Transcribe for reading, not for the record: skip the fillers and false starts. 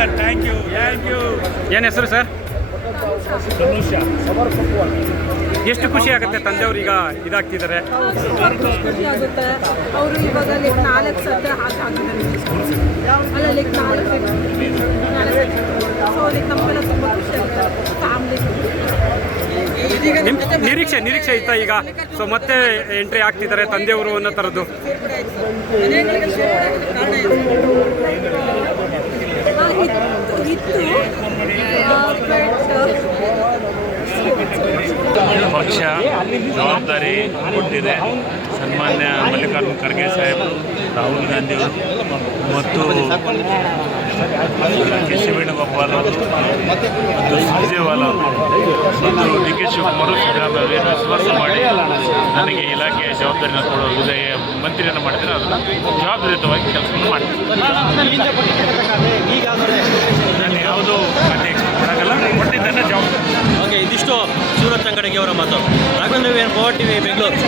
Sir, thank you. ಏನು ಹೆಸರು sir? ಧನುಷ. ಎಷ್ಟು ಖುಷಿ ಆಗುತ್ತೆ ತಂದೆಯವರು ಈಗ ಇದಾಗ್ತಿದ್ದಾರೆ? ಖುಷಿ ಆಗುತ್ತೆ. ಅವರು ಇವಾಗ ಲೈಕ್ 4 ಸತ್ರ ಹಾಕಿದ್ದಾರೆ ಅಲ್ಲ, ಲೈಕ್ 4 ಸೊ ಲೈಕ್ ನಮಗೆಲ್ಲ ತುಂಬ ಖುಷಿ ಆಗುತ್ತೆ. ಫ್ಯಾಮ್ಲಿ ನಿರೀಕ್ಷೆ ಇತ್ತಾ ಈಗ? ಸೊ ಮತ್ತೆ ಎಂಟ್ರಿ ಆಗ್ತಿದ್ದಾರೆ ತಂದೆಯವರು ಅನ್ನೋ ಥರದ್ದು? ಪಕ್ಷ ಜವಾಬ್ದಾರಿ ಕೊಟ್ಟಿದೆ. ಸನ್ಮಾನ್ಯ ಮಲ್ಲಿಕಾರ್ಜುನ ಖರ್ಗೆ ಸಾಹೇಬರು, ರಾಹುಲ್ ಗಾಂಧಿಯವರು ಮತ್ತು ಕೆ ಸಿ ವೇಣುಗೋಪಾಲ್ ಅವರು ಮತ್ತು ಸುರ್ಜೇವಾಲಾ ಅವರು ಮತ್ತು ಡಿ ಕೆ ಶಿವಕುಮಾರ್ ಸಿದ್ದರಾಮಯ್ಯ ವಿಶ್ವಾಸ ಮಾಡಿ ನನಗೆ ಇಲಾಖೆಯ ಜವಾಬ್ದಾರಿನ ಕೊಡೋ ಮಂತ್ರಿಯನ್ನು ಮಾಡಿದರೆ ಅದನ್ನು ಜವಾಬ್ದಾರಿಯುತವಾಗಿ ಕೆಲಸವನ್ನು ಮಾಡ್ತೀನಿ. ನಾನು ಯಾವುದೂ ಖಾತೆ ಎಕ್ಸ್ಪೆಕ್ಟ್ ಮಾಡೋಕ್ಕಲ್ಲ, ಕೊಟ್ಟಿದ್ದನ್ನು ಜವಾಬ್ದಾರಿ. ಓಕೆ, ಇದಿಷ್ಟು ಶಿವರಾಜ್ ತಂಗಡಗಿ ಅವರ ಮಾತು. Raghavendra V, power TV, Bengaluru.